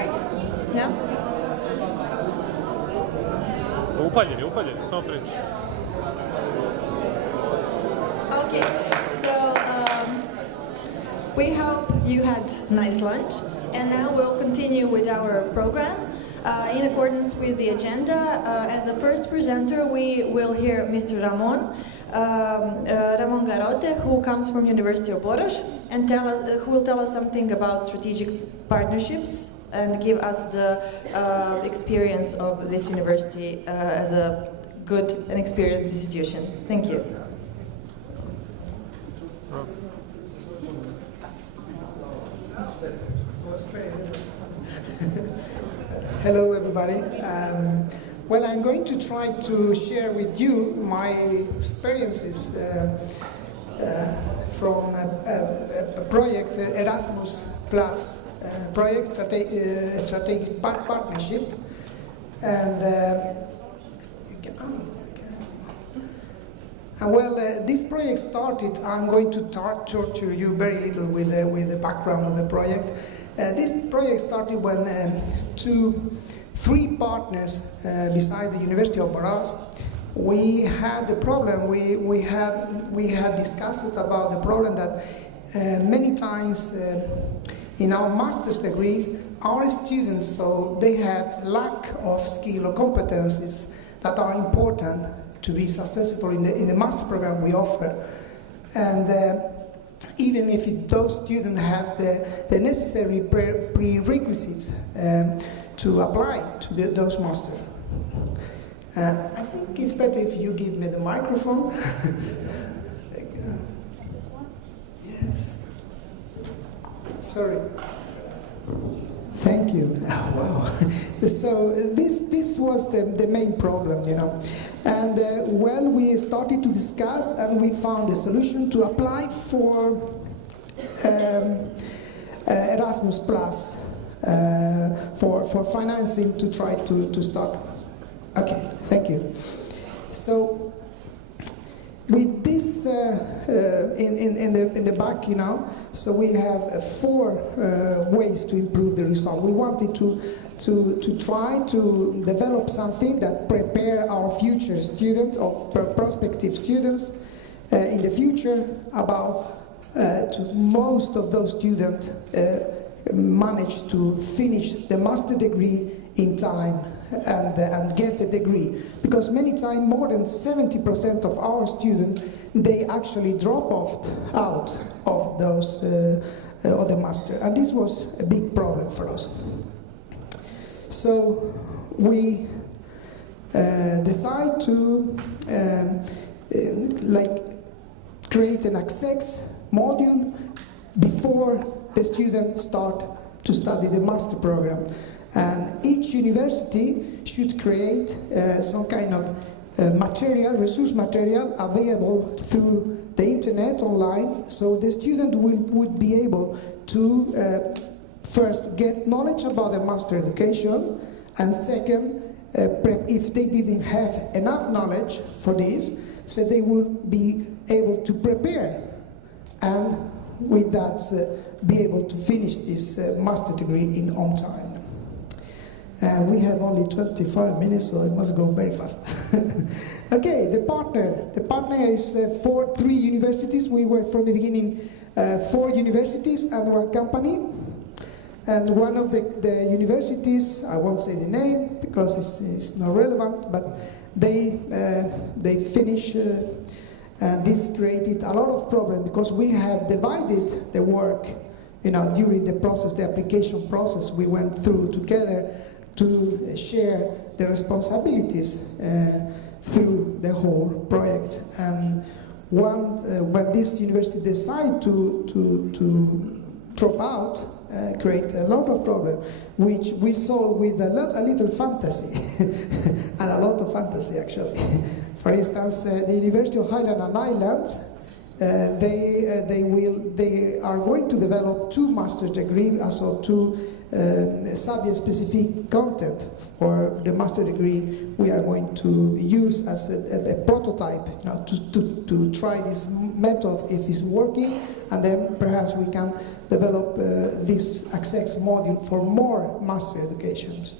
start? Yeah? Upaljeni, samo prije. Okay, so we hope you had nice lunch, and now we'll continue with our program. In accordance with the agenda, as a first presenter, we will hear Mr. Ramon Garrote, who comes from University of Boraš, and who will tell us something about strategic partnerships and give us the experience of this university as a good and experienced institution. Thank you. Hello, everybody. Well, I'm going to try to share with you my experiences from a project, Erasmus Plus project, strategic partnership, and this project started. I'm going to torture you very little with the background of the project. This project started when three partners beside the University of Boraš, we had the problem. We had discussed about the problem that many times in our master's degrees, our students, so they have lack of skill or competencies that are important to be successful in the master program we offer, and. Even if those students have the necessary prerequisites to apply to those masters. I think it's better if you give me the microphone. Yes. Sorry. Thank you. Oh, wow. So this was the main problem, you know. And we started to discuss, and we found a solution to apply for Erasmus Plus for financing to try to start. Okay, thank you. So with this in the back, you know, so we have four ways to improve the result. We wanted to try to develop something that prepare our future students or prospective students in the future about to most of those students manage to finish the master degree in time and get a degree, because many times more than 70% of our students, they actually drop out of those of the master, and this was a big problem for us. So we decide to create an access module before the students start to study the master program, and each university should create some kind of resource material available through the internet online, so the student would be able to first get knowledge about the master education, and second, if they didn't have enough knowledge for this, so they will be able to prepare, and with that be able to finish this master degree on time. And we have only 25 minutes, so I must go very fast. Okay, the partner is three universities. We were from the beginning 4 universities and 1 company. And one of the universities, I won't say the name because it's not relevant, but they finished, and this created a lot of problems because we have divided the work, you know, during the process, the application process we went through together to share the responsibilities through the whole project. And when this university decided to drop out, create a lot of problems, which we solved with a little fantasy, and a lot of fantasy actually. For instance, the University of Highland and Islands, they are going to develop 2 master's degrees, also 2 subject-specific content for the master degree. We are going to use as a prototype, you know, to try this method if it's working, and then perhaps we can develop this access module for more master educations.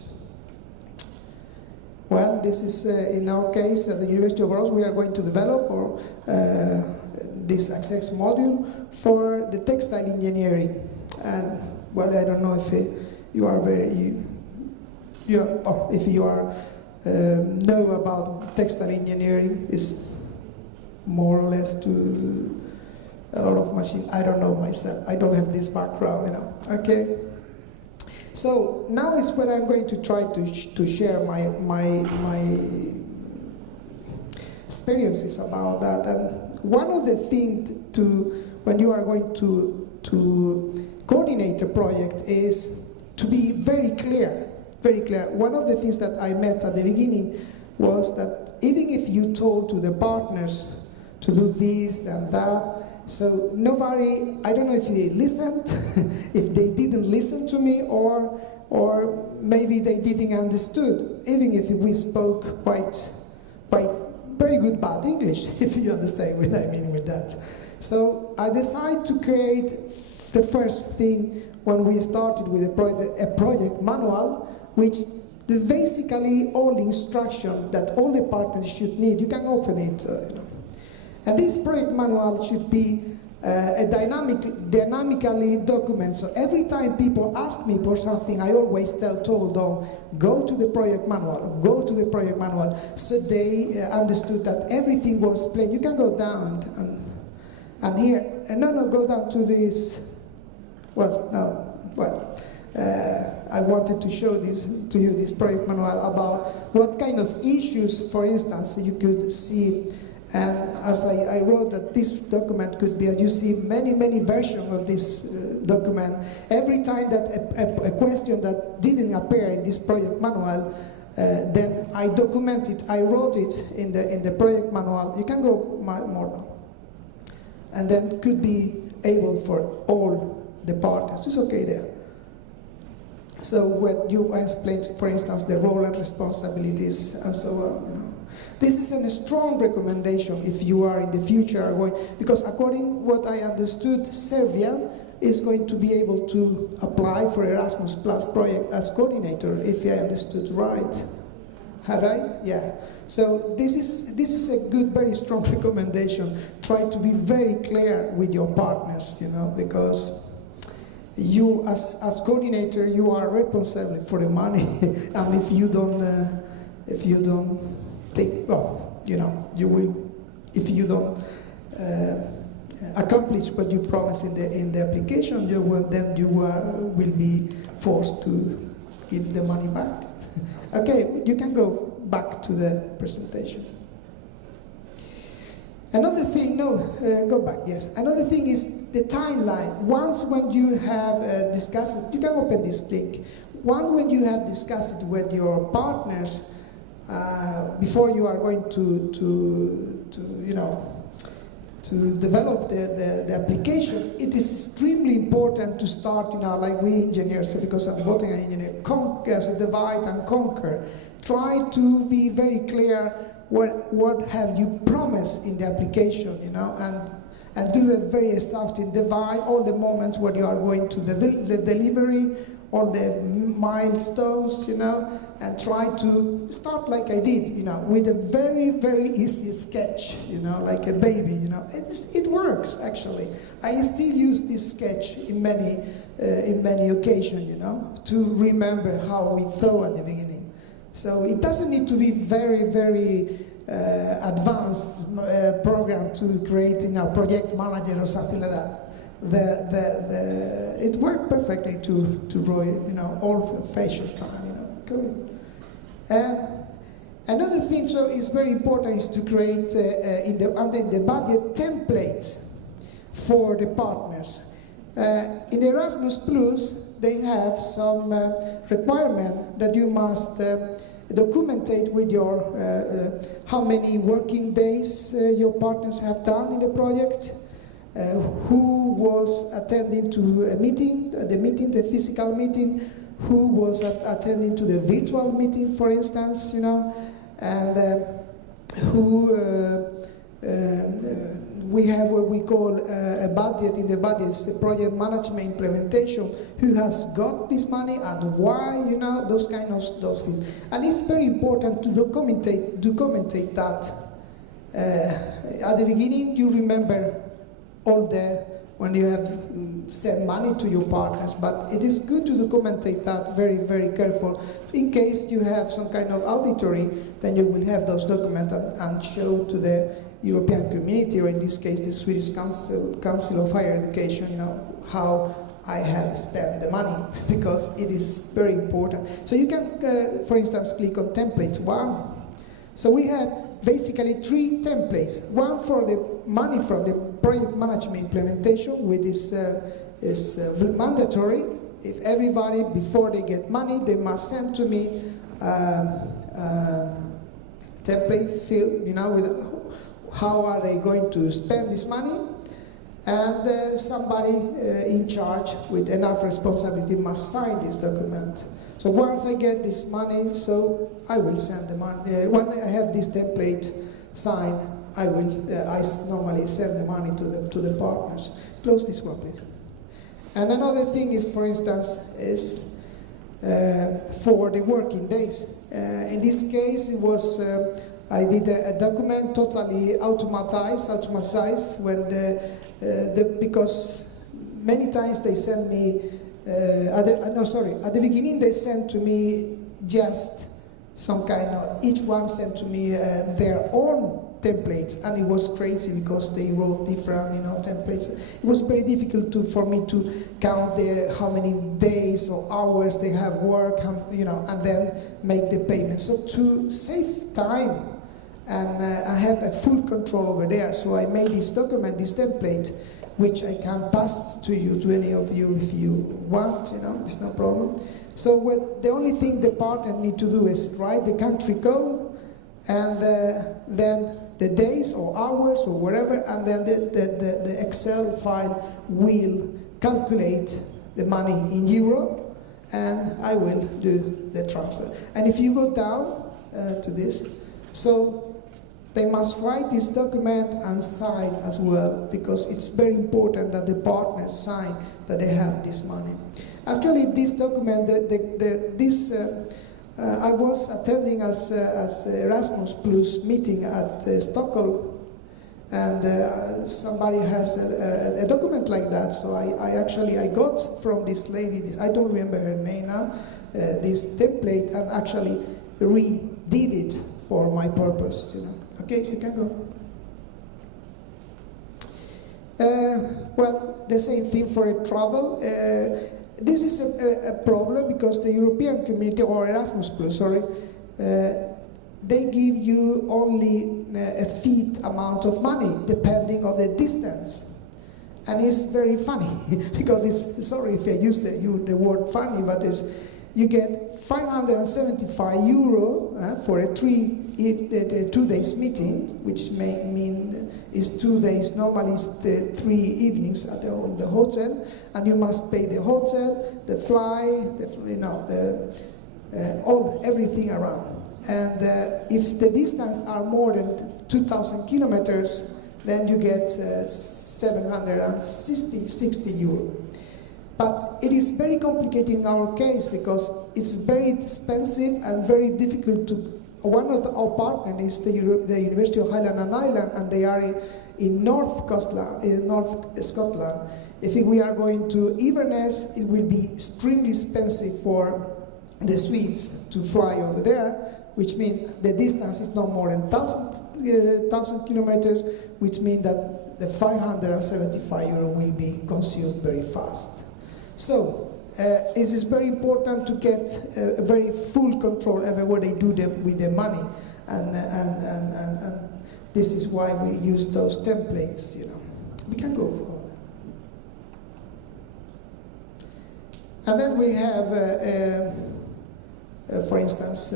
Well, this is, in our case, at the University of Rose, we are going to develop this access module for the textile engineering. And, well, I don't know if you are if you are know about textile engineering. Is more or less to a lot of machine. I don't know myself. I don't have this background, you know. Okay. So now is when I'm going to try to share my experiences about that. And one of the things when you are going to coordinate a project is to be very clear, very clear. One of the things that I met at the beginning was that even if you told to the partners to do this and that, so nobody, I don't know if they listened, if they didn't listen to me, or maybe they didn't understood, even if we spoke quite very good bad English, if you understand what I mean with that. So I decided to create the first thing when we started with a project manual, which basically all the instruction that all the partners should need. You can open it, you know. And this project manual should be a dynamically document. So every time people ask me for something, I always told them, go to the project manual, go to the project manual. So they understood that everything was plain. You can go down and here, and no, go down to this. Well, no, well, I wanted to show this to you, this project manual about what kind of issues, for instance, you could see. And as I wrote that this document could be, as you see, many versions of this document. Every time that a question that didn't appear in this project manual, then I document it. I wrote it in the project manual. You can go more, and then could be able for all the partners. It's okay there. So when you explain, for instance, the role and responsibilities and so on. You know. This is a strong recommendation if you are in the future going, because according what I understood, Serbia is going to be able to apply for Erasmus Plus project as coordinator, if I understood right. Have I? Yeah. So this is a good, very strong recommendation. Try to be very clear with your partners, you know, because you as coordinator, you are responsible for the money, and if you don't take, well, you know, you will, if you don't accomplish what you promised in the application, you will be forced to give the money back. Okay, you can go back to the presentation. Another thing, go back, yes. Another thing is the timeline. Once when you have discussed, you can open this link. Once when you have discussed with your partners, before you are going to develop the application, it is extremely important to start, like we engineers, because I'm voting an engineer, divide and conquer. Try to be very clear what have you promised in the application, and do a very exhaustive divide all the moments where you are going to the delivery, all the milestones, and try to start like I did, with a very, very easy sketch, like a baby, It works, actually. I still use this sketch in many occasions, to remember how we thought at the beginning. So it doesn't need to be very, very advanced program to create, project manager or something like that. It worked perfectly to draw it, old-fashioned time, Cool. Another thing is very important is to create under the budget templates for the partners. In Erasmus Plus, they have some requirement that you must documentate with your how many working days your partners have done in the project, who was attending to a meeting, the physical meeting, who was attending to the virtual meeting, for instance, and who we have what we call a budget. In the budget, it's the project management implementation. Who has got this money and why? You know, those things. And it's very important to document that. At the beginning, you remember all when you have sent money to your partners, but it is good to document that very, very careful. In case you have some kind of auditory, then you will have those documents and show to the European community, or in this case the Swedish Council of Higher Education, you know, how I have spent the money, because it is very important. So you can, for instance, click on templates 1. So we have basically 3 templates. One for the money from the project management implementation, which is mandatory. If everybody, before they get money, they must send to me template field, you know, with how are they going to spend this money, and somebody in charge with enough responsibility must sign this document. So once I get this money, so I will send the money. When I have this template signed, I normally send the money to the partners. Close this one, please. And another thing is, for instance, is for the working days. In this case, it was I did a document totally automatized when because many times they send me at the beginning they sent to me just some kind of, each one sent to me their own templates, and it was crazy because they wrote different, you know, templates. It was very difficult for me to count how many days or hours they have worked, you know, and then make the payment. So to save time, and I have a full control over there, so I made this document, this template, which I can pass to you, to any of you, if you want, you know, it's no problem. So the only thing the partner need to do is write the country code, and then the days or hours or whatever, and then the Excel file will calculate the money in euro, and I will do the transfer. And if you go down to this, so they must write this document and sign as well, because it's very important that the partners sign that they have this money. Actually, this document, I was attending as Erasmus Plus meeting at Stockholm, and somebody has a document like that. So I got from this lady, I don't remember her name now, this template, and actually redid it for my purpose, you know. Okay, you can go. Well, the same thing for travel. This is a problem because the European community, or Erasmus Plus, sorry, they give you only a fit amount of money depending on the distance. And it's very funny because it's, sorry if I use the word funny, but you get 575 euro for a 2 days meeting, which may mean is 2 days, normally it's 3 evenings at the hotel, and you must pay the hotel, the fly, everything around. And if the distance are more than 2,000 kilometers, then you get 760 euro. But it is very complicated in our case because it's very expensive and very difficult to. One of our partners is the University of Highland and Island, and they are in North Scotland. If we are going to Inverness, it will be extremely expensive for the Swedes to fly over there, which means the distance is no more than 1,000 kilometers, which means that the 575 euro will be consumed very fast. So it is very important to get a very full control over what they do with their money, and this is why we use those templates. You know, we can go forward. And then we have, for instance,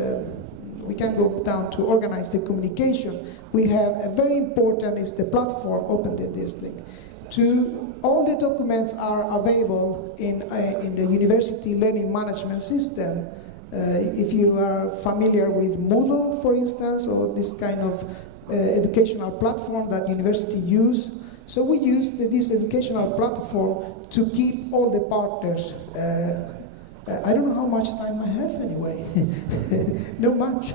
we can go down to organize the communication. We have a very important is the platform Open this link. All the documents are available in the university learning management system. If you are familiar with Moodle, for instance, or this kind of educational platform that university use. So we used this educational platform to keep all the partners. I don't know how much time I have anyway. Not much.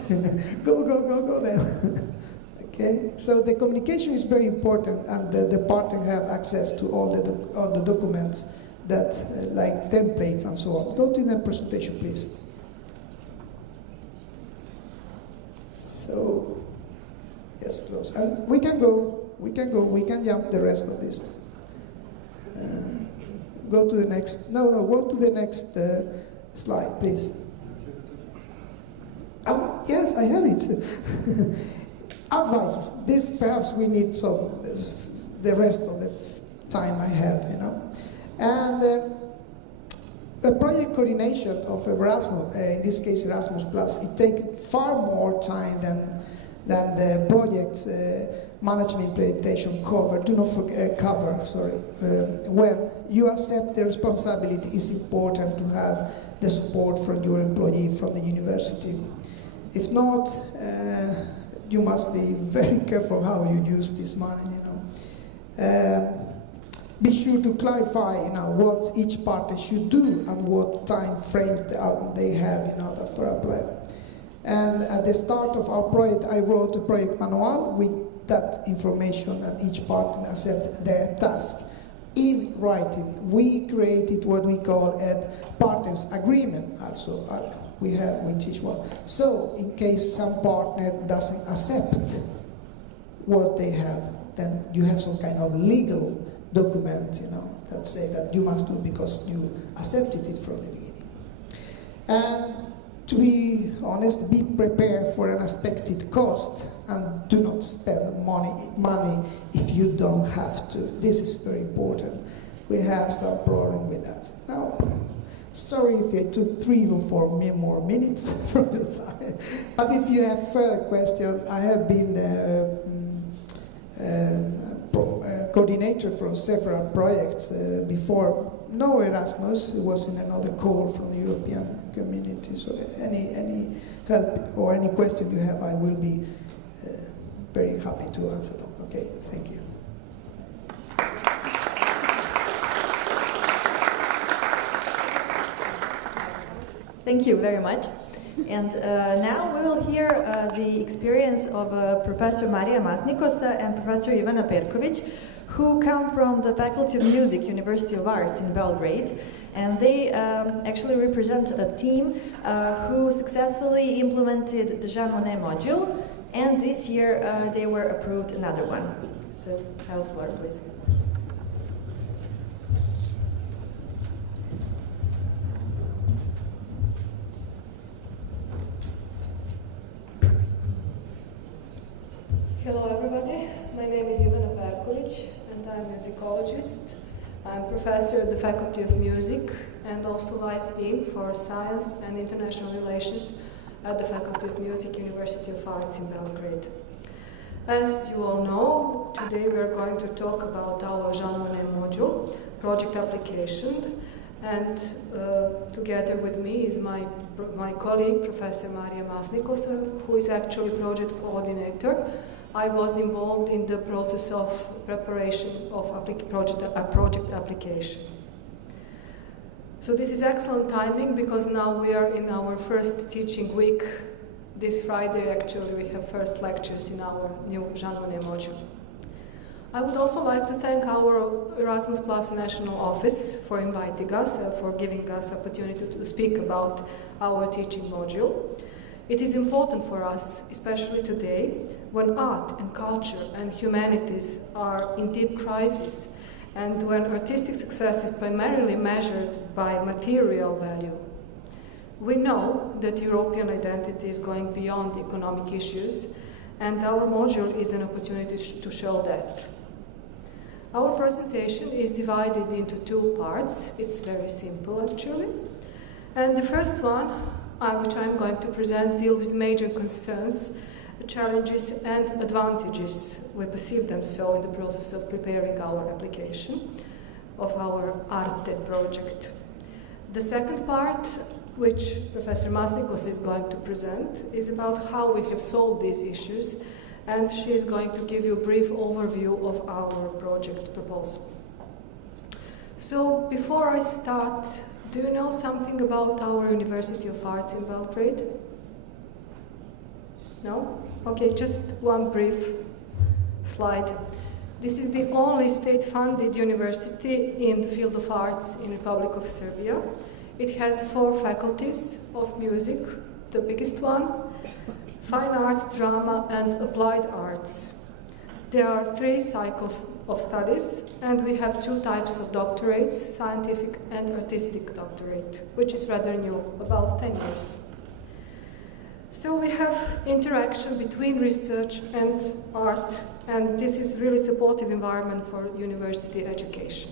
Go then. Okay. So the communication is very important, and the partner have access to all the documents that, like templates and so on. Go to the presentation, please. So, yes, close. And we can jump the rest of this. Go to the next, go to the next slide, please. Oh, yes, I have it. Advices. This perhaps we need the rest of the time I have, And the project coordination of Erasmus, in this case Erasmus Plus, it takes far more time than the project management implementation cover. Do not forget when you accept the responsibility, it's important to have the support from your employee from the university. If not, you must be very careful how you use this money. Be sure to clarify, what each party should do and what time frames they have in order for apply. And at the start of our project, I wrote a project manual with that information, and each partner accept their task. In writing, we created what we call a partners agreement. Also, we have with each one. So, in case some partner doesn't accept what they have, then you have some kind of legal document, that say that you must do because you accepted it from the beginning. And to be honest, be prepared for an unexpected cost and do not spend money if you don't have to. This is very important. We have some problem with that. Now, sorry if I took 3 or 4 more minutes from your time. But if you have further questions, I have been coordinator from several projects before. No Erasmus, it was in another call from the European community. So any help or any question you have, I will be very happy to answer them. Okay, thank you. Thank you very much. And now we will hear the experience of Professor Marija Masnikosa and Professor Ivana Perković, who come from the Faculty of Music, University of Arts in Belgrade. And they actually represent a team who successfully implemented the Jean Monnet module, and this year they were approved another one. So, have the floor, please. Hello everybody, my name is Ivana Perković and I'm a musicologist. I'm professor at the Faculty of Music and also Vice Dean for Science and International Relations at the Faculty of Music, University of Arts in Belgrade. As you all know, today we are going to talk about our Jean Monnet module, project application, and together with me is my colleague, Professor Marija Masnikosa, who is actually project coordinator. I was involved in the process of preparation of project application. So this is excellent timing because now we are in our first teaching week. This Friday actually we have first lectures in our new Jean Monnet module. I would also like to thank our Erasmus Plus National Office for inviting us and for giving us the opportunity to speak about our teaching module. It is important for us, especially today, when art and culture and humanities are in deep crisis and when artistic success is primarily measured by material value. We know that European identity is going beyond economic issues, and our module is an opportunity to show that. Our presentation is divided into 2 parts. It's very simple actually. And the first one, which I'm going to present, deals with major concerns, challenges and advantages. We perceive them so in the process of preparing our application of our ARTE project. The second part, which Professor Masnikosa is going to present, is about how we have solved these issues and she is going to give you a brief overview of our project proposal. So, before I start, do you know something about our University of Arts in Belgrade? No? Okay, just one brief slide. This is the only state-funded university in the field of arts in the Republic of Serbia. It has 4 faculties of music, the biggest one, fine arts, drama, and applied arts. There are 3 cycles of studies, and we have 2 types of doctorates, scientific and artistic doctorate, which is rather new, about 10 years. So we have interaction between research and art, and this is really supportive environment for university education.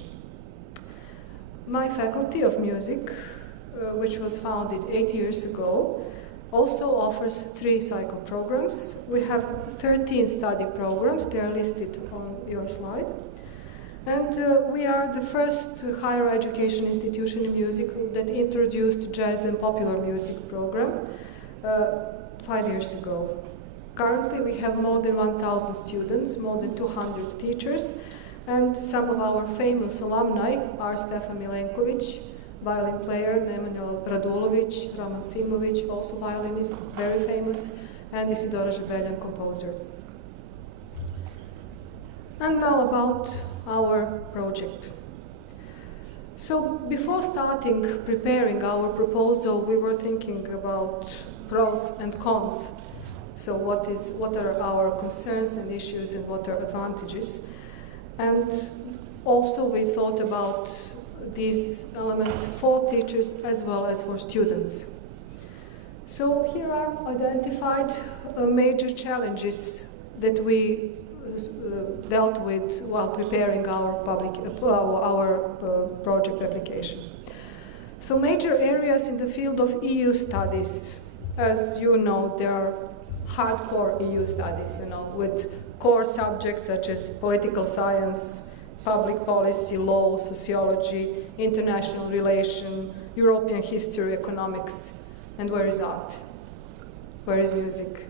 My faculty of music, which was founded 8 years ago, also offers 3 cycle programs. We have 13 study programs, they are listed on your slide. And we are the first higher education institution in music that introduced jazz and popular music program 5 years ago. Currently we have more than 1,000 students, more than 200 teachers, and some of our famous alumni are Stefan Milenković, violin player, Nemanja Radulović, Roman Simović, also violinist, very famous, and Isidora Žebeljan, composer. And now about our project. So before starting preparing our proposal, we were thinking about pros and cons. So what are our concerns and issues and what are advantages? And also we thought about these elements for teachers as well as for students. So here are identified major challenges that we dealt with while preparing our project application. So major areas in the field of EU studies. As you know, there are hardcore EU studies, with core subjects such as political science, public policy, law, sociology, international relation, European history, economics, and where is art? Where is music?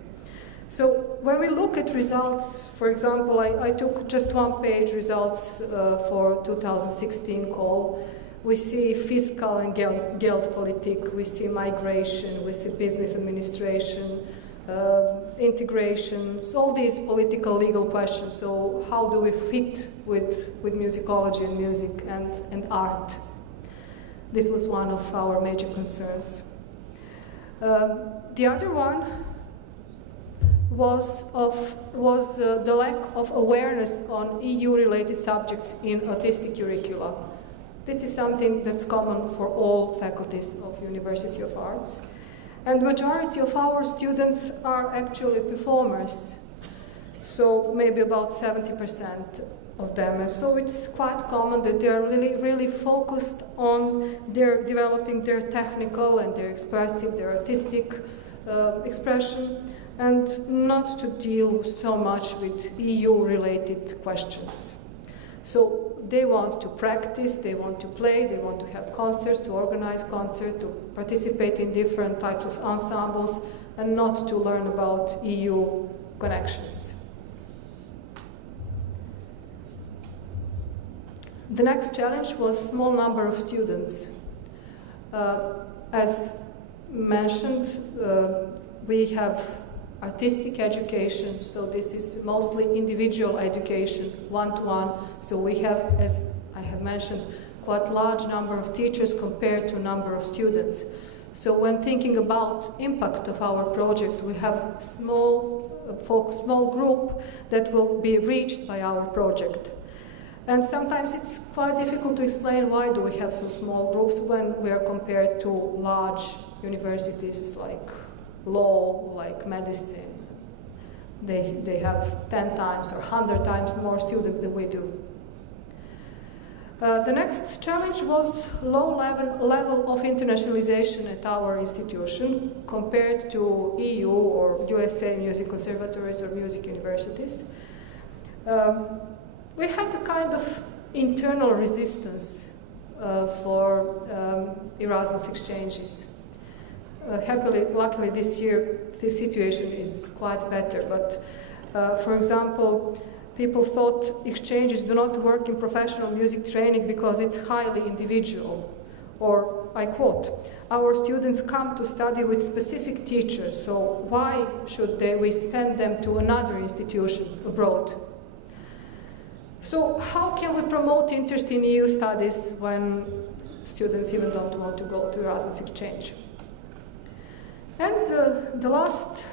So when we look at results, for example, I took just 1-page results for 2016 call. We see fiscal and Geldpolitik, we see migration, we see business administration, integration, so all these political legal questions. So how do we fit with musicology and music and art? This was one of our major concerns. The other one was the lack of awareness on EU-related subjects in artistic curricula. This is something that's common for all faculties of University of Arts. And the majority of our students are actually performers, so maybe about 70% of them. And so it's quite common that they're really focused on developing their technical and their expressive, their artistic expression, and not to deal so much with EU-related questions. So they want to practice, they want to play, they want to have concerts, to organize concerts, to participate in different types of ensembles, and not to learn about EU connections. The next challenge was small number of students. As mentioned, we have artistic education, so this is mostly individual education, one-to-one. So we have, as I have mentioned, quite large number of teachers compared to number of students. So when thinking about impact of our project, we have a small group that will be reached by our project. And sometimes it's quite difficult to explain why do we have some small groups when we are compared to large universities like law, like medicine. They have 10 times or 100 times more students than we do. The next challenge was low level of internationalization at our institution compared to EU or USA music conservatories or music universities. We had a kind of internal resistance for Erasmus exchanges. Luckily this year, this situation is quite better, but For example, people thought exchanges do not work in professional music training because it's highly individual. Or, I quote, our students come to study with specific teachers, so why should we send them to another institution abroad? So how can we promote interest in EU studies when students even don't want to go to Erasmus exchange? And the last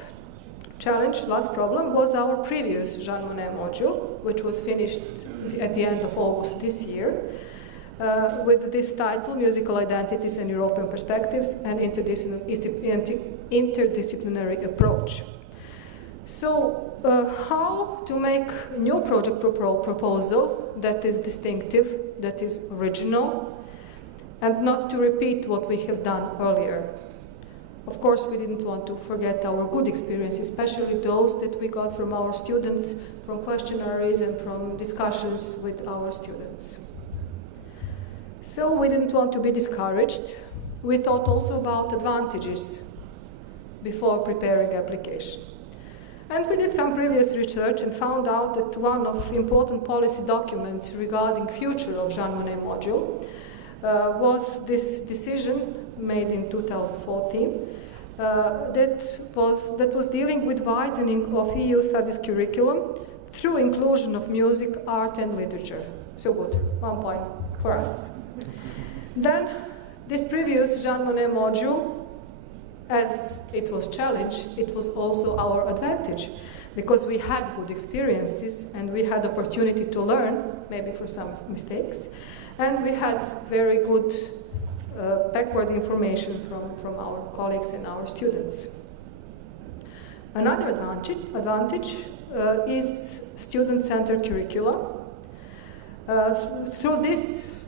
challenge, last problem, was our previous Jean Monnet module, which was finished at the end of August this year, with this title, Musical Identities and European Perspectives, and Interdisciplinary Approach. So, how to make a new project proposal that is distinctive, that is original, and not to repeat what we have done earlier. Of course, we didn't want to forget our good experiences, especially those that we got from our students, from questionnaires and from discussions with our students. So we didn't want to be discouraged. We thought also about advantages before preparing application. And we did some previous research and found out that one of important policy documents regarding future of Jean Monnet module was this decision made in 2014 that was dealing with widening of EU studies curriculum through inclusion of music, art and literature. So good, 1 point for us. Then this previous Jean Monnet module, as it was challenge, it was also our advantage, because we had good experiences and we had opportunity to learn, maybe for some mistakes, and we had very good backward information from our colleagues and our students. Another advantage is student-centered curricula. Through this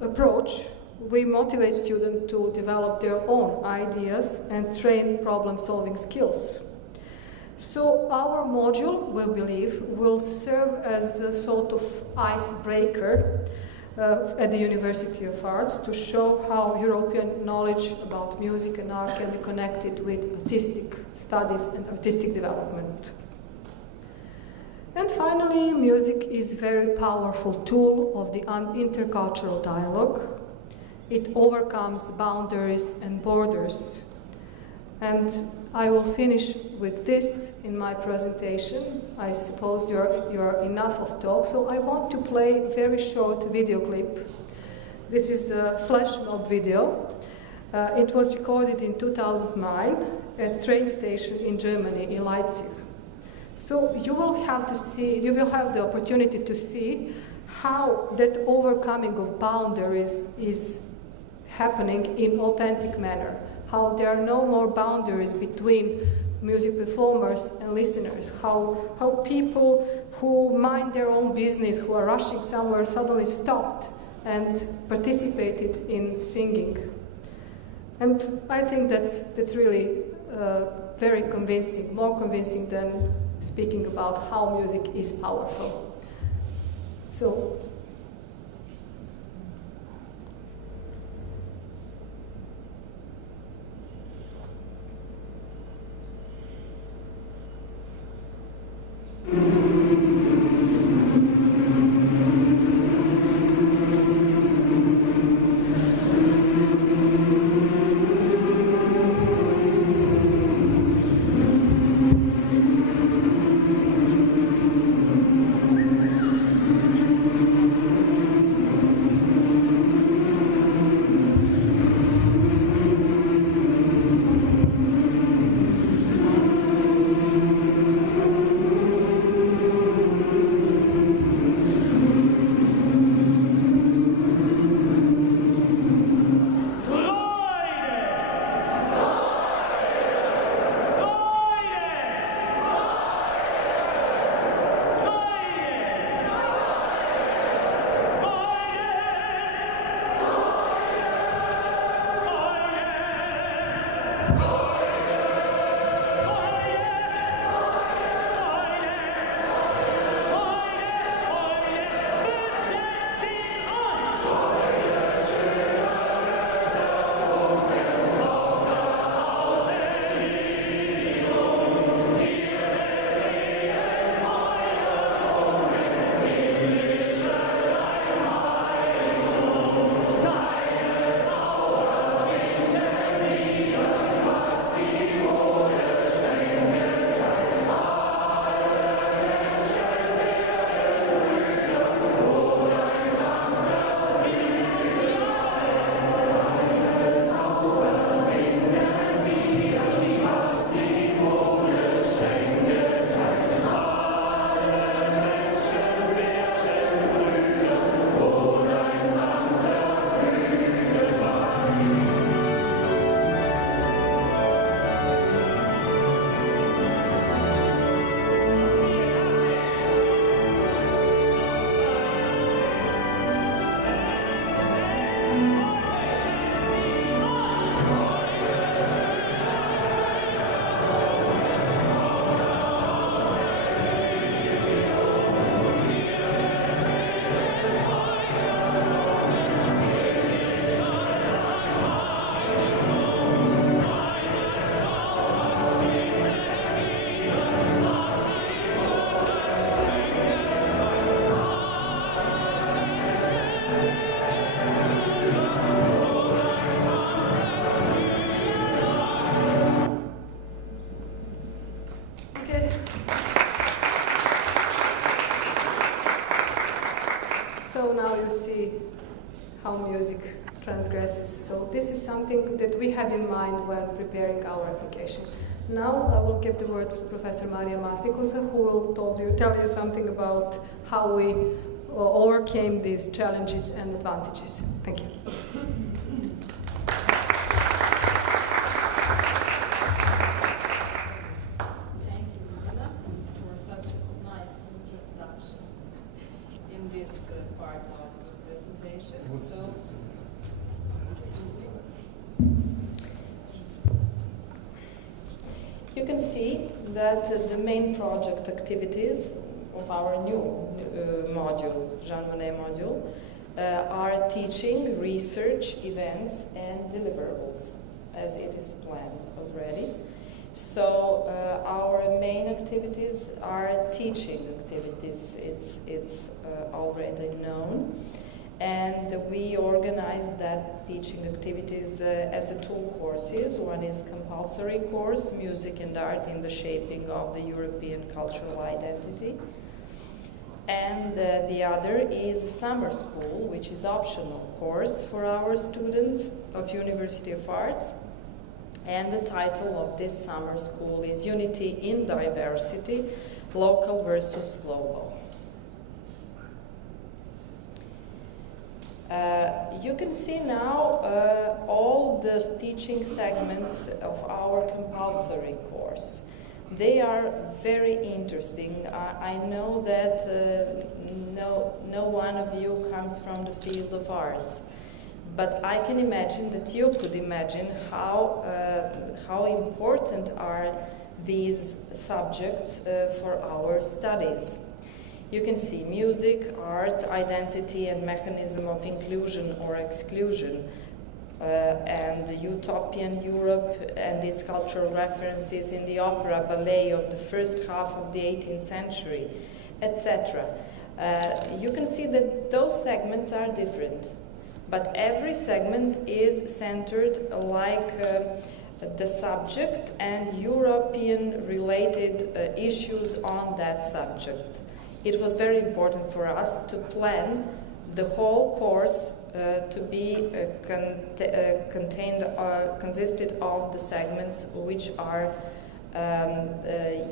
approach, we motivate students to develop their own ideas and train problem-solving skills. So our module, we believe, will serve as a sort of icebreaker at the University of Arts to show how European knowledge about music and art can be connected with artistic studies and artistic development. And finally, music is a very powerful tool of the intercultural dialogue. It overcomes boundaries and borders. And I will finish with this in my presentation. I suppose you're enough of talk, so I want to play a very short video clip. This is a flash mob video. It was recorded in 2009 at a train station in Germany, in Leipzig. So you will have the opportunity to see how that overcoming of boundaries is happening in authentic manner, how there are no more boundaries between music performers and listeners, how people who mind their own business, who are rushing somewhere, suddenly stopped and participated in singing. And I think that's really very convincing, more convincing than speaking about how music is powerful. So. this is something that we had in mind when preparing our application. Now I will give the word to Professor Marija Masnikosa, who will tell you something about how we overcame these challenges and advantages. Thank you. Thank you, Ivana, for such a nice introduction in this part of the presentation. So, excuse me. You can see that the main project activities of our new module, Jean Monnet module, are teaching, research, events, and deliverables, as it is planned already. So our main activities are teaching activities. It's already known. And we organize that teaching activities as a two courses. One is compulsory course, Music and Art in the Shaping of the European Cultural Identity. And the other is a summer school, which is optional course for our students of University of Arts. And the title of this summer school is Unity in Diversity, Local versus Global. You can see now all the teaching segments of our compulsory course. They are very interesting. I know that no one of you comes from the field of arts, but I can imagine that you could imagine how important are these subjects for our studies. You can see music, art, identity, and mechanism of inclusion or exclusion, and the utopian Europe and its cultural references in the opera ballet of the first half of the 18th century, etc. You can see that those segments are different, but every segment is centered like the subject and European related issues on that subject. It was very important for us to plan the whole course to be consisted of the segments which are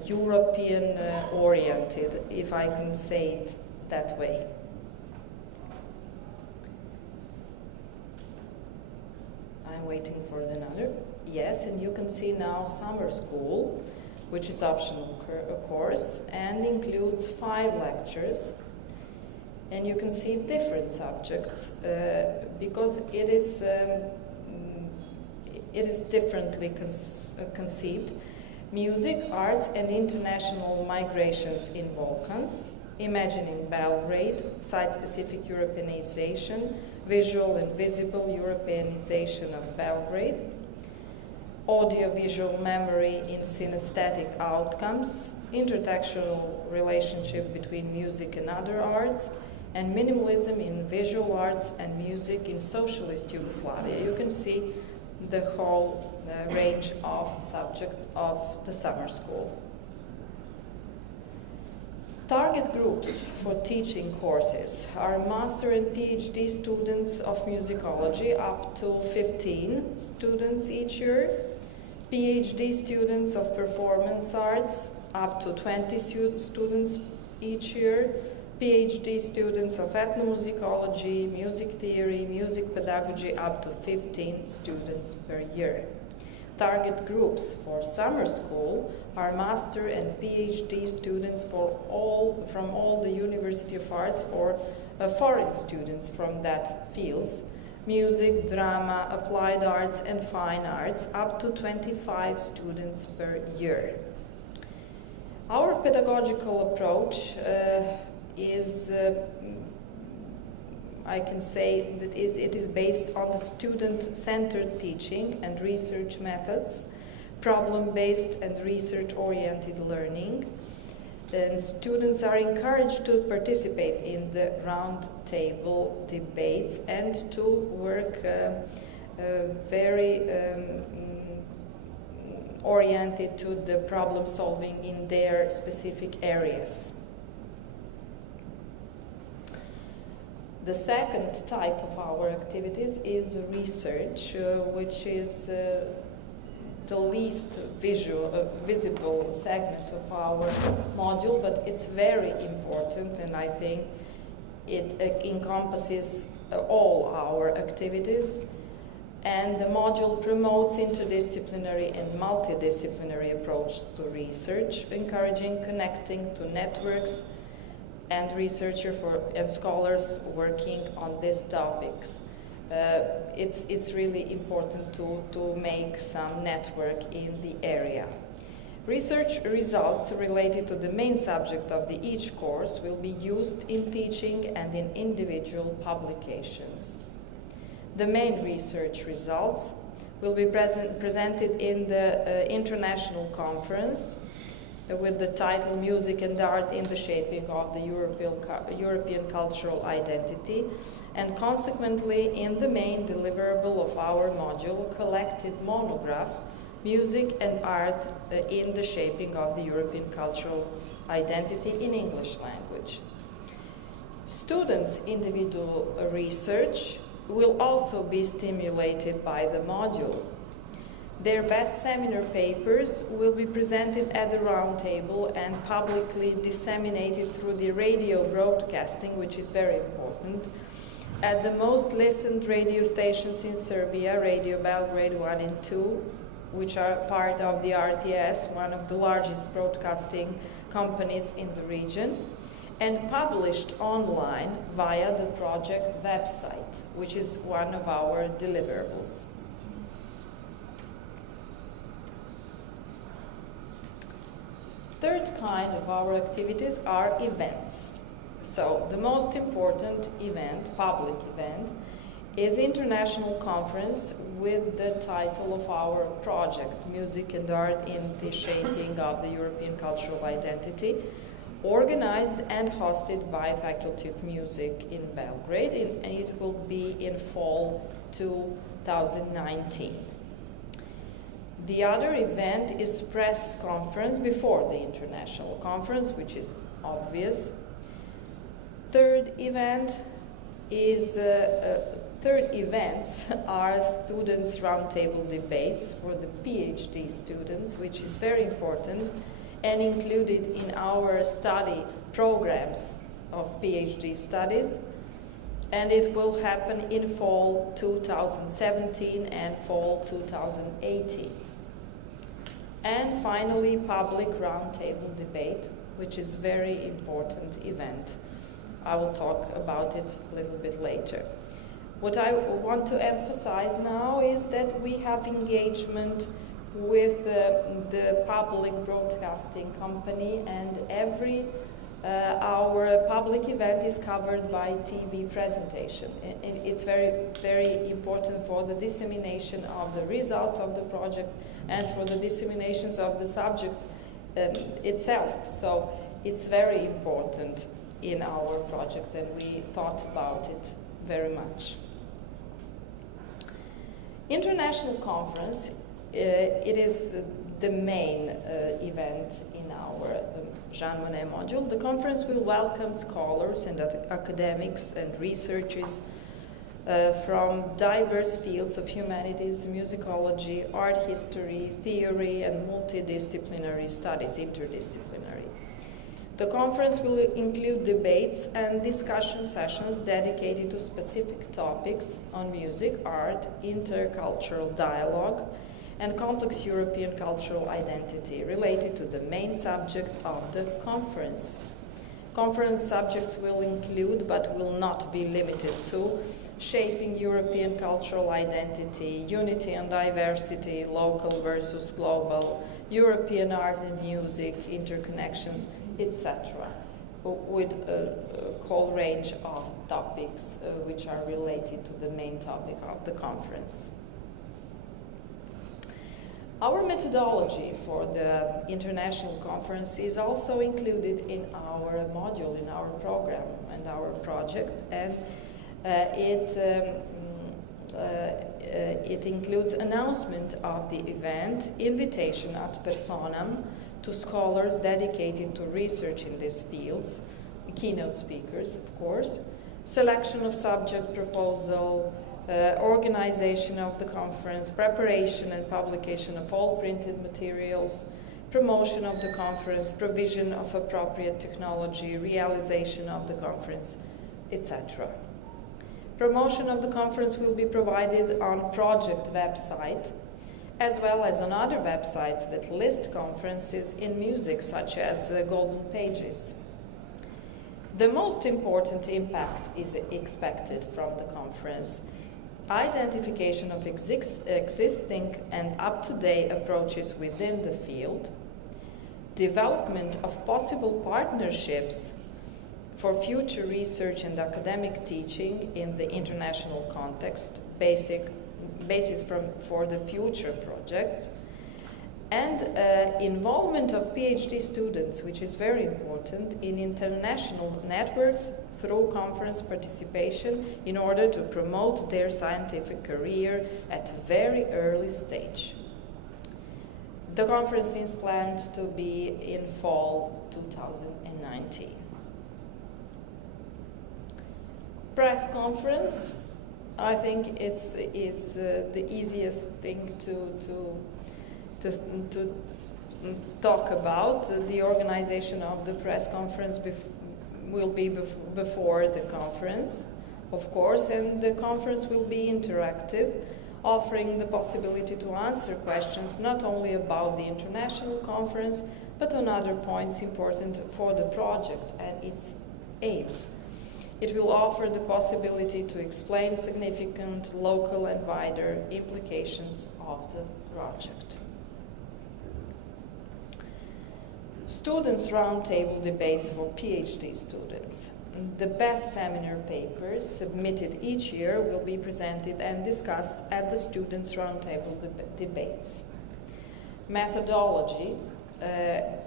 European oriented, if I can say it that way. I'm waiting for another. Yes, and you can see now summer school, which is optional course and includes 5 lectures. And you can see different subjects because it is differently conceived. Music, arts, and international migrations in Balkans, imagining Belgrade, site-specific Europeanization, visual and visible Europeanization of Belgrade, audio-visual memory in synesthetic outcomes, intertextual relationship between music and other arts, and minimalism in visual arts and music in socialist Yugoslavia. You can see the whole range of subjects of the summer school. Target groups for teaching courses are master and PhD students of musicology, up to 15 students each year, PhD students of performance arts, up to 20 students each year, PhD students of ethnomusicology, music theory, music pedagogy, up to 15 students per year. Target groups for summer school are master and PhD students from all the University of Arts or foreign students from that fields, music, drama, applied arts, and fine arts, up to 25 students per year. Our pedagogical approach is, I can say that it is based on the student-centered teaching and research methods, problem-based and research-oriented learning. And students are encouraged to participate in the round-table debates and to work very oriented to the problem solving in their specific areas. The second type of our activities is research, which is the least visible segment of our module, but it's very important, and I think it encompasses all our activities. And the module promotes interdisciplinary and multidisciplinary approach to research, encouraging connecting to networks and researchers and scholars working on these topics. It's really important to make some network in the area. Research results related to the main subject of each course will be used in teaching and in individual publications. The main research results will be presented in the international conference with the title Music and Art in the Shaping of the European Cultural Identity, and consequently in the main deliverable of our module, collective monograph, Music and Art in the Shaping of the European Cultural Identity in English language. Students' individual research will also be stimulated by the module. Their best seminar papers will be presented at the round table and publicly disseminated through the radio broadcasting, which is very important, at the most listened radio stations in Serbia, Radio Belgrade 1 and 2, which are part of the RTS, one of the largest broadcasting companies in the region, and published online via the project website, which is one of our deliverables. Third kind of our activities are events. So the most important event, public event, is international conference with the title of our project, Music and Art in the Shaping of the European Cultural Identity, organized and hosted by Faculty of Music in Belgrade, and it will be in fall 2019. The other event is press conference before the international conference, which is obvious. Third events are students' roundtable debates for the PhD students, which is very important and included in our study programs of PhD studies. And it will happen in fall 2017 and fall 2018. And finally, public roundtable debate, which is very important event. I will talk about it a little bit later. What I want to emphasize now is that we have engagement with the public broadcasting company, and our public event is covered by TV presentation. It's very, very important for the dissemination of the results of the project and for the disseminations of the subject itself. So it's very important in our project, and we thought about it very much. International conference, it is the main event in our Jean Monnet module. The conference will welcome scholars and academics and researchers from diverse fields of humanities, musicology, art history, theory, and multidisciplinary studies, interdisciplinary. The conference will include debates and discussion sessions dedicated to specific topics on music, art, intercultural dialogue, and complex European cultural identity related to the main subject of the conference. Conference subjects will include, but will not be limited to, shaping European cultural identity, unity and diversity, local versus global, European art and music, interconnections, etc., with a whole range of topics which are related to the main topic of the conference. Our methodology for the international conference is also included in our module, in our program and our project, and it includes announcement of the event, invitation ad personam to scholars dedicated to research in these fields, keynote speakers, of course, selection of subject proposal, organization of the conference, preparation and publication of all printed materials, promotion of the conference, provision of appropriate technology, realization of the conference, etc. Promotion of the conference will be provided on project website, as well as on other websites that list conferences in music, such as Golden Pages. The most important impact is expected from the conference: identification of existing and up-to-date approaches within the field, development of possible partnerships for future research and academic teaching in the international context, basis for the future projects, and involvement of PhD students, which is very important, in international networks through conference participation in order to promote their scientific career at a very early stage. The conference is planned to be in fall 2019. Press conference, I think it's the easiest thing to talk about. The organization of the press conference will be before the conference, of course, and the conference will be interactive, offering the possibility to answer questions not only about the international conference, but on other points important for the project and its aims. It will offer the possibility to explain significant local and wider implications of the project. Students' roundtable debates for PhD students. The best seminar papers submitted each year will be presented and discussed at the Students' Roundtable debates. Methodology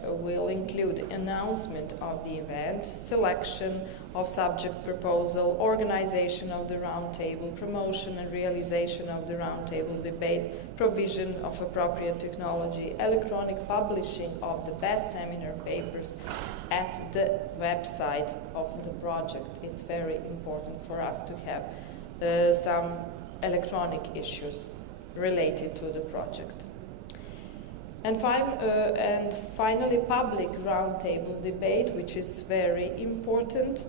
will include announcement of the event, selection of subject proposal, organization of the roundtable, promotion and realization of the roundtable debate, provision of appropriate technology, electronic publishing of the best seminar papers at the website of the project. It's very important for us to have some electronic issues related to the project. And finally, public roundtable debate, which is very important.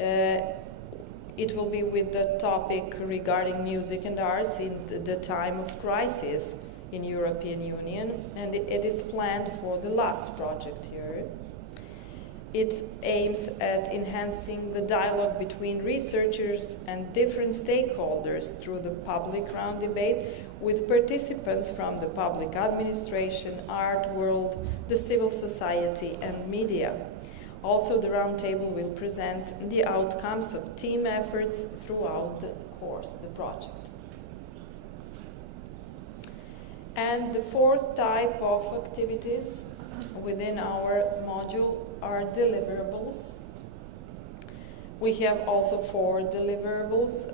It will be with the topic regarding music and arts in the time of crisis in European Union, and it is planned for the last project year. It aims at enhancing the dialogue between researchers and different stakeholders through the public round debate, with participants from the public administration, art world, the civil society, and media. Also, the roundtable will present the outcomes of team efforts throughout the course, the project. And the fourth type of activities within our module are deliverables. We have also 4 deliverables.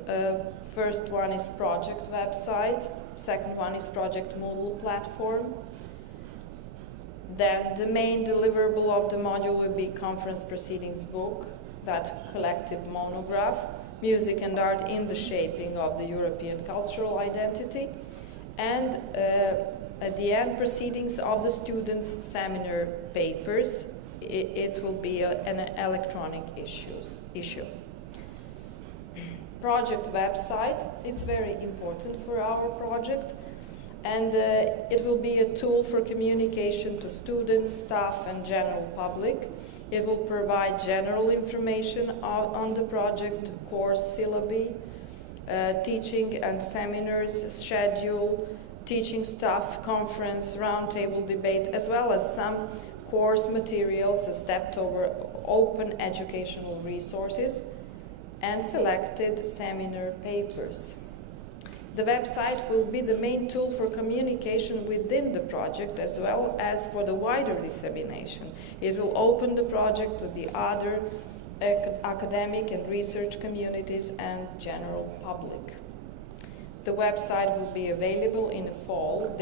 First one is project website. Second one is project mobile platform. Then the main deliverable of the module will be conference proceedings book, that collective monograph, music and art in the shaping of the European cultural identity, and at the end, proceedings of the students' seminar papers. It will be an electronic issue. Project website, it's very important for our project, and it will be a tool for communication to students, staff, and general public. It will provide general information on the project, course syllabi, teaching and seminars, schedule, teaching staff, conference, roundtable debate, as well as some course materials, a step toward open educational resources, and selected seminar papers. The website will be the main tool for communication within the project as well as for the wider dissemination. It will open the project to the other academic and research communities and general public. The website will be available in the fall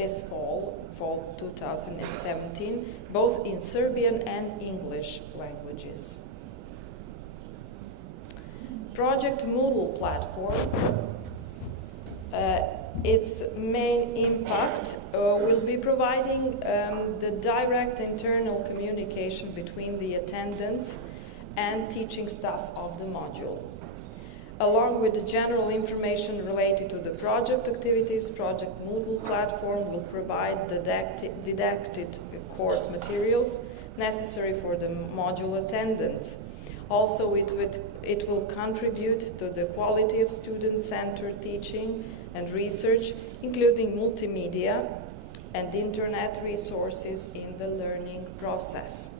2017, both in Serbian and English languages. project Moodle platform, its main impact will be providing the direct internal communication between the attendants and teaching staff of the module. Along with the general information related to the project activities, Project Moodle platform will provide didactic course materials necessary for the module attendants. Also, it will contribute to the quality of student-centered teaching and research, including multimedia and internet resources in the learning process.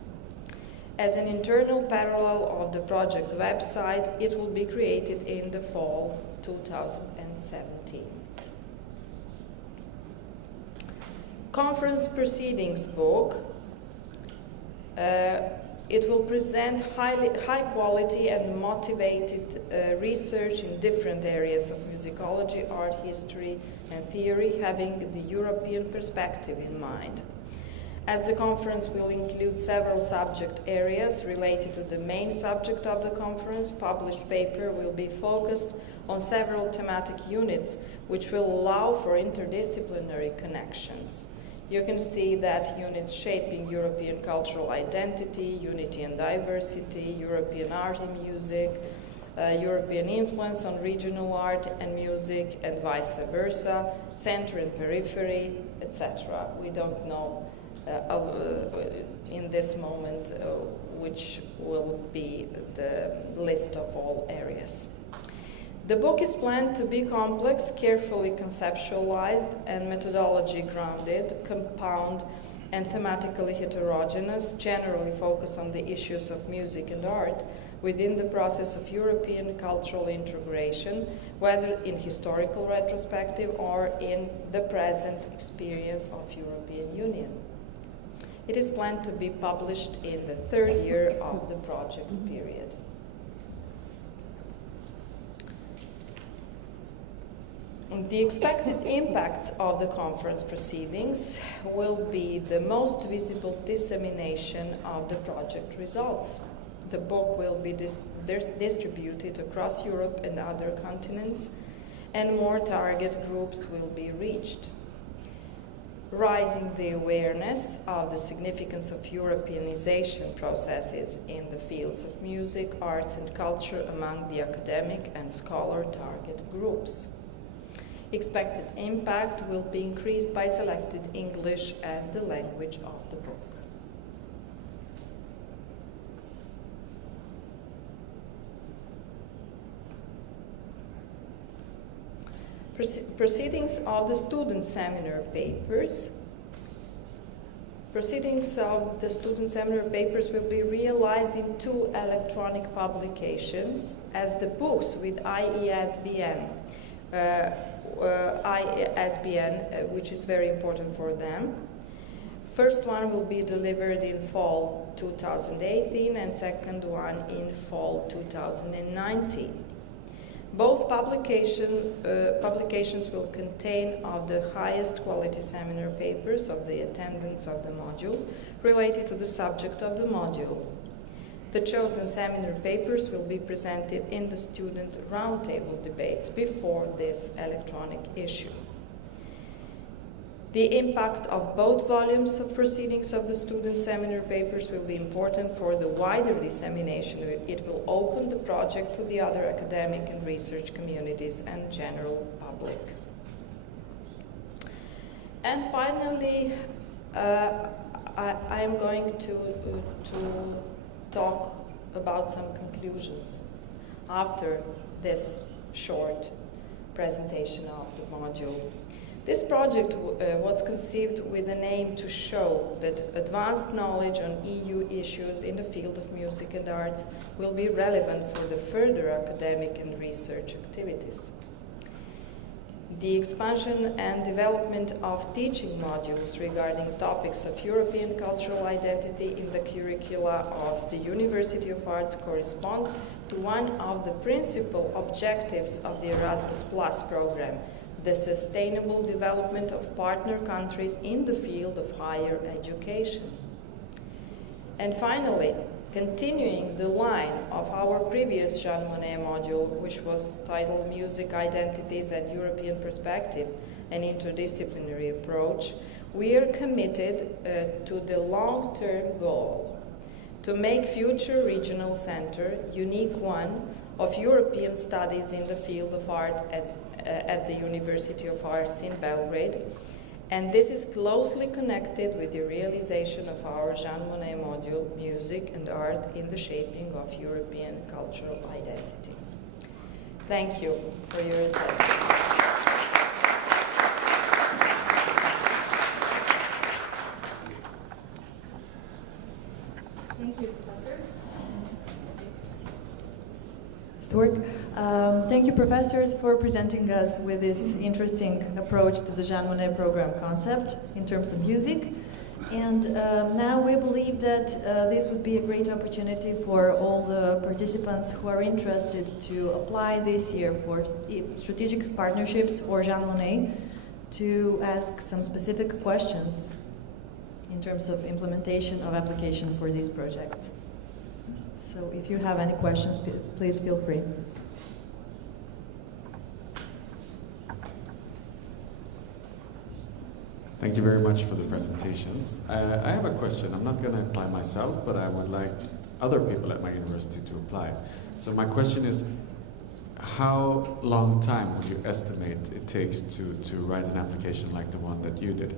As an internal parallel of the project website, it will be created in the fall 2017. Conference Proceedings book. It will present high quality and motivated research in different areas of musicology, art history, and theory, having the European perspective in mind. As the conference will include several subject areas related to the main subject of the conference, published paper will be focused on several thematic units, which will allow for interdisciplinary connections. You can see that units shaping European cultural identity, unity and diversity, European art and music, European influence on regional art and music, and vice versa, center and periphery, etc. We don't know in this moment which will be the list of all areas. The book is planned to be complex, carefully conceptualized, and methodology grounded, compound, and thematically heterogeneous, generally focus on the issues of music and art within the process of European cultural integration, whether in historical retrospective or in the present experience of European Union. It is planned to be published in the third year of the project period. The expected impacts of the conference proceedings will be the most visible dissemination of the project results. The book will be distributed across Europe and other continents, and more target groups will be reached. Raising the awareness of the significance of Europeanization processes in the fields of music, arts, and culture among the academic and scholar target groups. Expected impact will be increased by selected English as the language of the book. Proceedings of the student seminar papers. Proceedings of the student seminar papers will be realized in 2 electronic publications as the books with ISBN, which is very important for them. First one will be delivered in fall 2018 and second one in fall 2019. Both publications will contain of the highest quality seminar papers of the attendants of the module related to the subject of the module. The chosen seminar papers will be presented in the student roundtable debates before this electronic issue. The impact of both volumes of proceedings of the student seminar papers will be important for the wider dissemination. It will open the project to the other academic and research communities and general public. And finally, I am going to talk about some conclusions after this short presentation of the module. This project was conceived with an aim to show that advanced knowledge on EU issues in the field of music and arts will be relevant for the further academic and research activities. The expansion and development of teaching modules regarding topics of European cultural identity in the curricula of the University of Arts correspond to one of the principal objectives of the Erasmus Plus program, the sustainable development of partner countries in the field of higher education. And finally, continuing the line of our previous Jean Monnet module, which was titled Music, Identities and European Perspective, an Interdisciplinary Approach, we are committed to the long-term goal to make future regional center unique one of European studies in the field of art at the University of Arts in Belgrade. And this is closely connected with the realization of our Jean Monnet module, Music and Art in the Shaping of European Cultural Identity. Thank you for your attention. Thank you, professors. Stuart. Thank you, professors, for presenting us with this interesting approach to the Jean Monnet program concept in terms of music. And now we believe that this would be a great opportunity for all the participants who are interested to apply this year for strategic partnerships or Jean Monnet to ask some specific questions in terms of implementation of application for these projects. So if you have any questions, please feel free. Thank you very much for the presentations. I have a question. I'm not going to apply myself, but I would like other people at my university to apply. So my question is, how long time would you estimate it takes to write an application like the one that you did?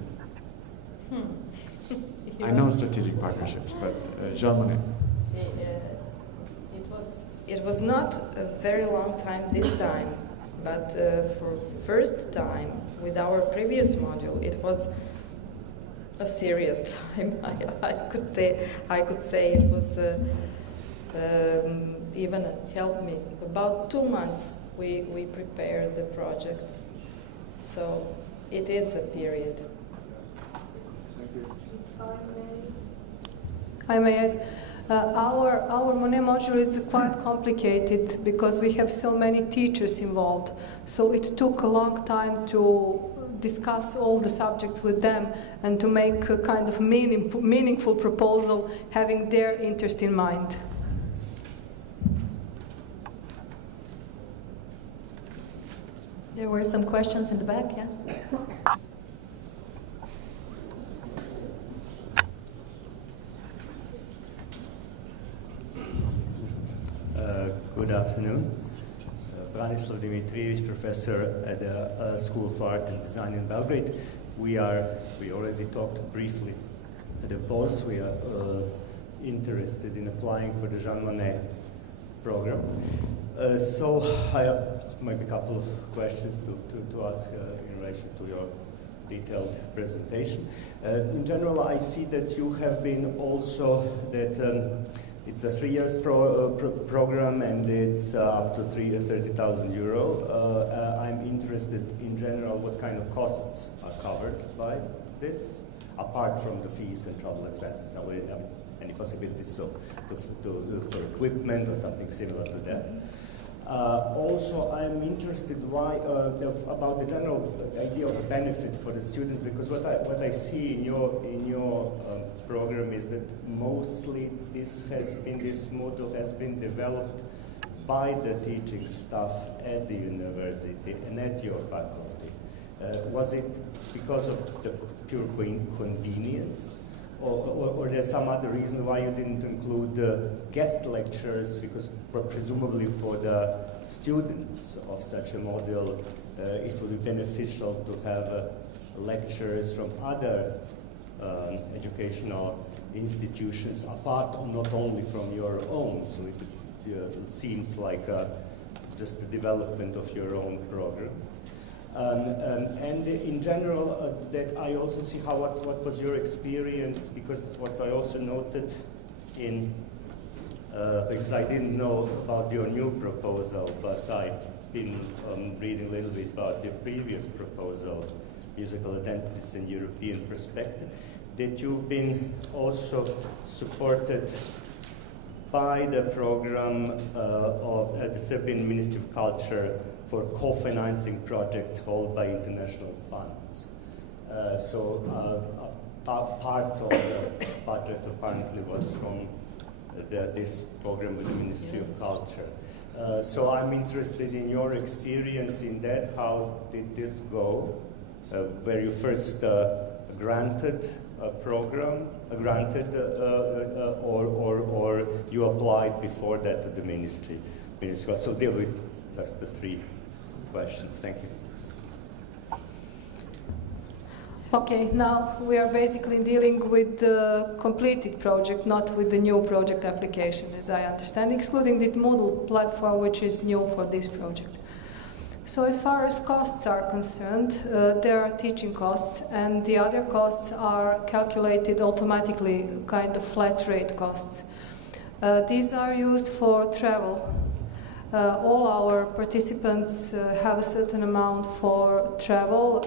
I know strategic partnerships, but Jean Monnet. It was not a very long time this time, but for first time with our previous module, it was a serious time. I could say it was even helped me. About 2 months we prepared the project, so it is a period. I may add, our Monnet module is quite complicated because we have so many teachers involved. So it took a long time to discuss all the subjects with them and to make a kind of meaningful proposal having their interest in mind. There were some questions in the back, yeah? Good afternoon. Branislav Dimitrijević, professor at the School of Art and Design in Belgrade. We already talked briefly at the boss. We are interested in applying for the Jean Monnet program. So I have maybe a couple of questions to ask in relation to your detailed presentation. In general, I see that you have been also that it's a 3 years program and it's up to 30,000 euro. I'm interested in general what kind of costs are covered by this, apart from the fees and travel expenses. Are there any possibilities for equipment or something similar to that? Also, I'm interested about the general idea of a benefit for the students, because what I see in your program is that mostly this module has been developed by the teaching staff at the university and at your faculty. Was it because of the pure convenience? Or there's some other reason why you didn't include guest lectures, because presumably for the students of such a module, it would be beneficial to have lectures from other educational institutions, apart not only from your own. So it seems like just the development of your own program. And in general, that I also see what was your experience, because what I also noted in, because I didn't know about your new proposal, but I've been reading a little bit about the previous proposal, Musical Identities in European Perspective, that you've been also supported by the program of the Serbian Ministry of Culture for co-financing projects held by international funds. So part of the budget apparently was from this program with the Ministry of Culture. So I'm interested in your experience in that. How did this go? Were you first granted a program, or you applied before that to the ministry? So deal with that's the three questions. Thank you. Okay, now we are basically dealing with the completed project, not with the new project application, as I understand, excluding the Moodle platform, which is new for this project. So as far as costs are concerned, there are teaching costs, and the other costs are calculated automatically, kind of flat rate costs. These are used for travel. All our participants have a certain amount for travel,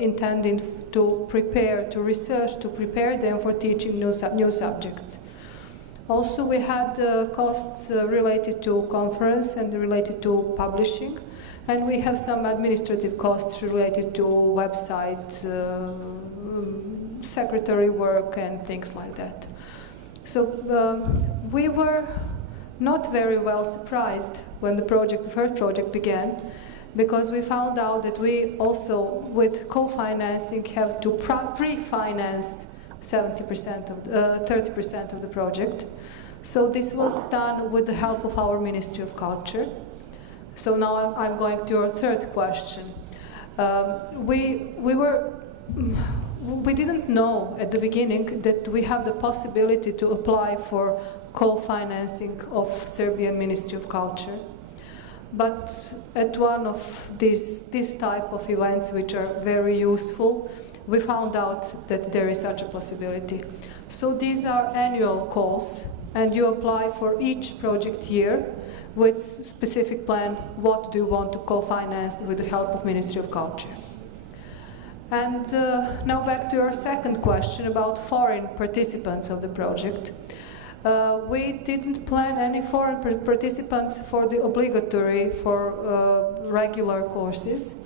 intending to prepare, to research, to prepare them for teaching new subjects. Also, we had costs related to conference and related to publishing, and we have some administrative costs related to website, secretary work, and things like that. So we were not very well surprised when the first project began, because we found out that we also, with co-financing, have to pre-finance 30% of the project. So this was done with the help of our Ministry of Culture. So now I'm going to your third question. We didn't know at the beginning that we have the possibility to apply for co-financing of Serbian Ministry of Culture. But at one of this type of events, which are very useful, we found out that there is such a possibility. So these are annual calls, and you apply for each project year with specific plan, what do you want to co-finance with the help of Ministry of Culture. And now back to your second question about foreign participants of the project. We didn't plan any foreign participants for the obligatory, for regular courses,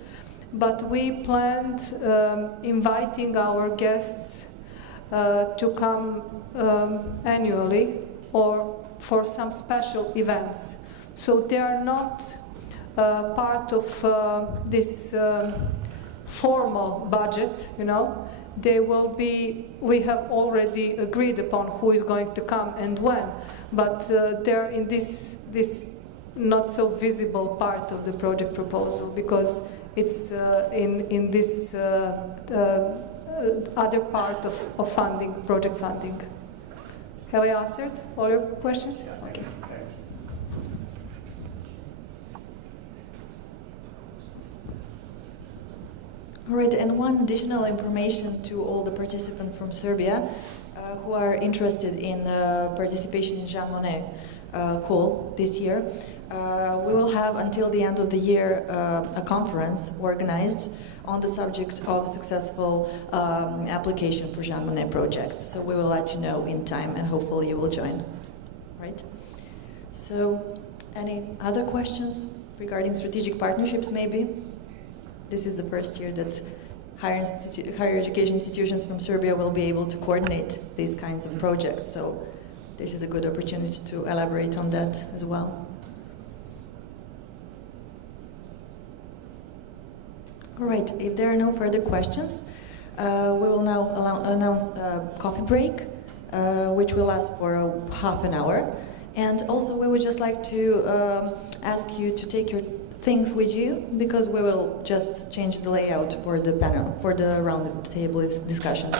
but we planned inviting our guests to come annually or for some special events. So they are not part of this formal budget, you know. They will be, we have already agreed upon who is going to come and when, but they're in this not so visible part of the project proposal, because it's in this other part of funding, project funding. Have I answered all your questions? Okay. All right, and one additional information to all the participants from Serbia who are interested in participation in Jean Monnet call this year. We will have until the end of the year a conference organized on the subject of successful application for Jean Monnet projects. So we will let you know in time, and hopefully you will join. Right? So, any other questions regarding strategic partnerships maybe? This is the first year that higher education institutions from Serbia will be able to coordinate these kinds of projects. So this is a good opportunity to elaborate on that as well. All right, if there are no further questions, we will now announce a coffee break, which will last for half an hour. And also we would just like to ask you to take your things with you, because we will just change the layout for the panel, for the round table discussions.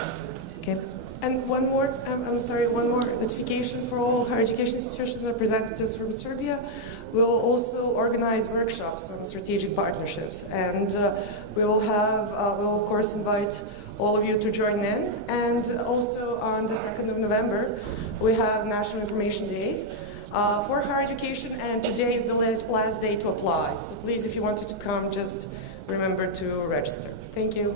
Okay? And one more notification for all higher education institutions representatives from Serbia. We will also organize workshops on strategic partnerships, and we will of course invite all of you to join in. And also on the 2nd of November, we have National Information Day for higher education, and today is the last day to apply. So please, if you wanted to come, just remember to register. Thank you.